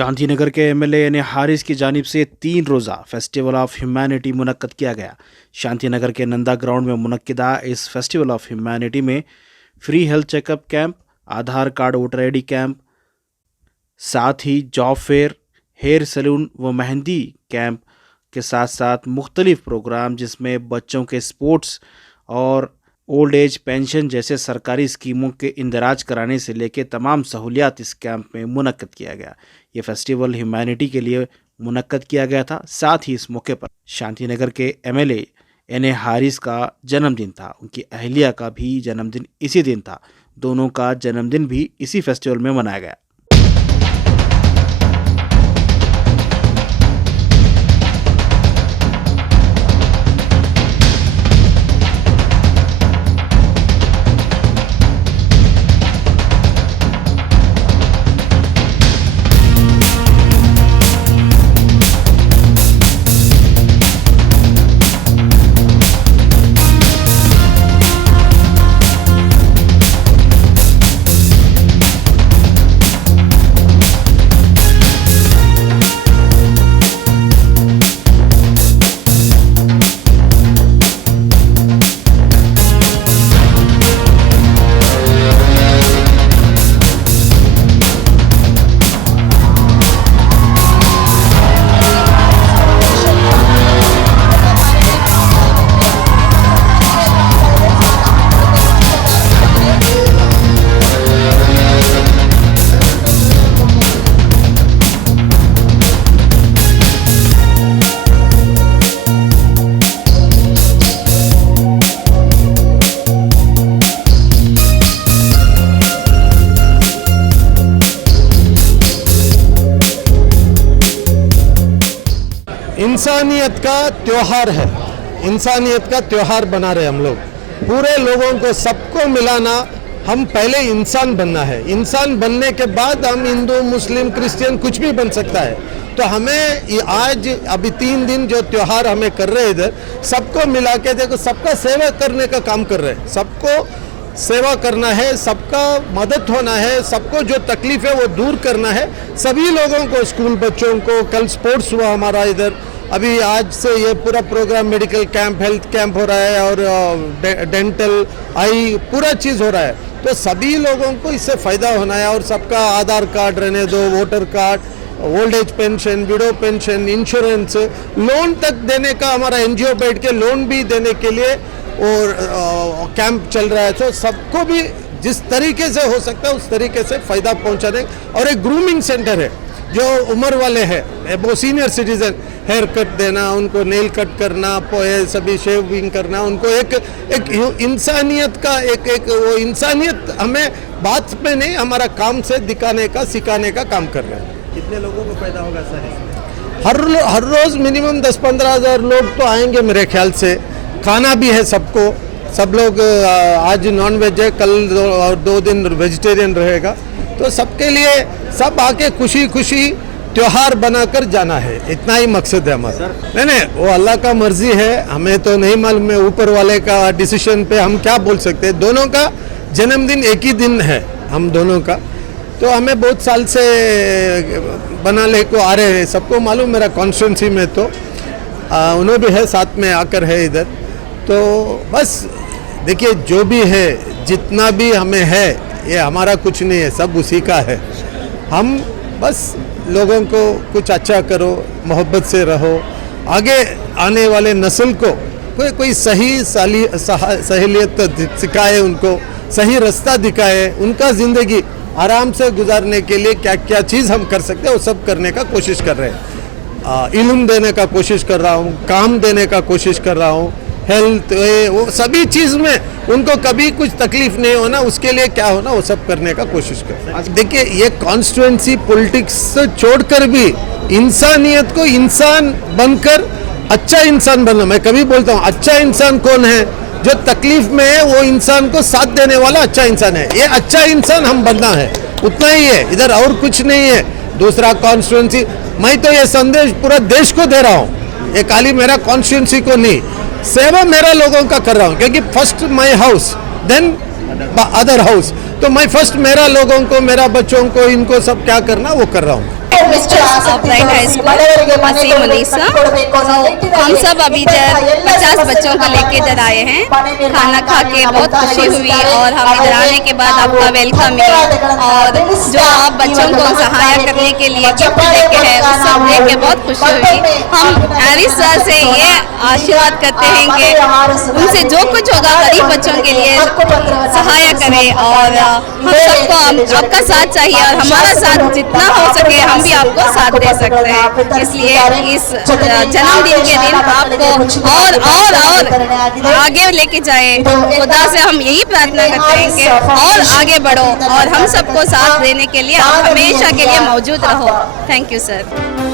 शांतिनगर के एमएलए यानी हारिस की जानिब से 3 रोज़ा फेस्टिवल ऑफ ह्यूमैनिटी मुनक्कद किया गया। शांतिनगर के नंदा ग्राउंड में मुनक्किदा इस फेस्टिवल ऑफ ह्यूमैनिटी में फ्री हेल्थ चेकअप कैंप, आधार कार्ड वोटर आईडी कैंप, साथ ही जॉब फेयर, हेयर सैलून व मेहंदी कैंप के साथ साथ मुख्तलिफ प्रोग्राम जिसमें बच्चों के स्पोर्ट्स और ओल्ड एज पेंशन जैसे सरकारी स्कीमों के इंदराज कराने से लेकर तमाम सहूलियात इस कैंप में मुनक्कद किया गया। ये फेस्टिवल ह्यूमैनिटी के लिए मुनक्कद किया गया था। साथ ही इस मौके पर शांतिनगर के एमएलए यानी हारिस का जन्मदिन था, उनकी अहलिया का भी जन्मदिन इसी दिन था। दोनों का जन्मदिन भी इसी फेस्टिवल में मनाया गया। इंसानियत का त्योहार है, इंसानियत का त्योहार बना रहे हम लोग। पूरे लोगों को सबको मिलाना, हम पहले इंसान बनना है। इंसान बनने के बाद हम हिंदू मुस्लिम क्रिश्चियन कुछ भी बन सकता है। तो हमें आज अभी 3 दिन जो त्योहार हमें कर रहे हैं इधर, सबको मिला के देखो, सबका सेवा करने का काम कर रहे हैं। सबको सेवा करना है, सबका मदद होना है, सबको जो तकलीफ है वो दूर करना है। सभी लोगों को, स्कूल बच्चों को, कल स्पोर्ट्स हुआ हमारा इधर, अभी आज से ये पूरा programme medical camp, health camp हो रहा है और डेंटल, आई, पूरा चीज़ हो रहा है। तो सभी लोगों को इससे फ़ायदा होना है और सबका आधार कार्ड रहने दो, voter card, old age pension, window pension, insurance, loan तक देने का हमारा एनजीओ बैठ के लोन भी देने के लिए और कैंप चल रहा है। तो सबको भी जिस तरीके से हो सकता है उस तरीके से फ़ायदा पहुंचाने। और एक ग्रूमिंग सेंटर है, जो उम्र वाले हैं, वो सीनियर सिटीजन, हेयर कट देना, उनको नेल कट करना, सभी शेविंग करना, उनको एक इंसानियत का एक वो इंसानियत हमें बात में नहीं, हमारा काम से दिखाने का, सिखाने का काम कर रहे हैं। कितने लोगों को फायदा होगा सर? हर रोज़ मिनिमम 10-15 हज़ार लोग तो आएंगे मेरे ख्याल से। खाना भी है सबको, सब लोग आज नॉन वेज है, कल 2 दिन वेजिटेरियन रहेगा। तो सबके लिए सब आके खुशी खुशी त्योहार बनाकर जाना है, इतना ही मकसद है हमारा। नहीं, वो अल्लाह का मर्जी है, हमें तो नहीं मालूम है, ऊपर वाले का डिसीजन पे हम क्या बोल सकते हैं। दोनों का जन्मदिन एक ही दिन है, हम दोनों का। तो हमें बहुत साल से बना ले को आ रहे हैं, सबको मालूम, मेरा कॉन्स्टिट्यूंसी में तो उन्होंने भी है, साथ में आकर है इधर। तो बस देखिए, जो भी है, जितना भी हमें है, ये हमारा कुछ नहीं है, सब उसी का है। हम बस लोगों को कुछ अच्छा करो, मोहब्बत से रहो, आगे आने वाले नस्ल को कोई सही सहेलियत सिखाए, उनको सही रास्ता दिखाए, उनका ज़िंदगी आराम से गुजारने के लिए क्या क्या चीज़ हम कर सकते हैं वो सब करने का कोशिश कर रहे हैं। इल्म देने का कोशिश कर रहा हूँ, काम देने का कोशिश कर रहा हूँ, हेल्थ, वो सभी चीज़ में उनको कभी कुछ तकलीफ नहीं होना, उसके लिए क्या होना वो सब करने का कोशिश कर। देखिए, ये कॉन्स्टिट्यूंसी पॉलिटिक्स से छोड़कर भी इंसानियत को इंसान बनकर अच्छा इंसान बनना। मैं कभी बोलता हूँ, अच्छा इंसान कौन है? जो तकलीफ में है वो इंसान को साथ देने वाला अच्छा इंसान है। ये अच्छा इंसान हम बनना है, उतना ही है, इधर और कुछ नहीं है। दूसरा कॉन्स्टिट्यूंसी, मैं तो ये संदेश पूरा देश को दे रहा हूँ, ये खाली मेरा कॉन्स्टिट्यूंसी को नहीं, सेवा मेरा लोगों का कर रहा हूँ। क्योंकि first my house then other house, तो मैं फर्स्ट मेरा लोगों को, मेरा बच्चों को, इनको सब क्या करना वो कर रहा हूँ। ब्राइट हाई स्कूल असीम उनीसा। हम सब अभी 50 बच्चों को लेके इधर आए हैं। खाना खा के बहुत खुशी हुई और हम इधर आने के बाद आपका वेलकम है और जो आप बच्चों को सहायता करने के लिए गिफ्ट लेके हैं उस सब देख के बहुत खुशी हुई। हम हैरिस सर से ये आशीर्वाद करते हैं कि उनसे जो कुछ होगा गरीब बच्चों के लिए सहायता करें और हम सबको आपका साथ चाहिए और हमारा साथ जितना हो सके हम भी आपको साथ दे सकते हैं। इसलिए इस जन्मदिन के दिन आपको और आगे लेके जाए। खुदा से हम यही प्रार्थना करते हैं कि और आगे बढ़ो और हम सबको साथ देने के लिए आप हमेशा के लिए मौजूद रहो। Thank you sir.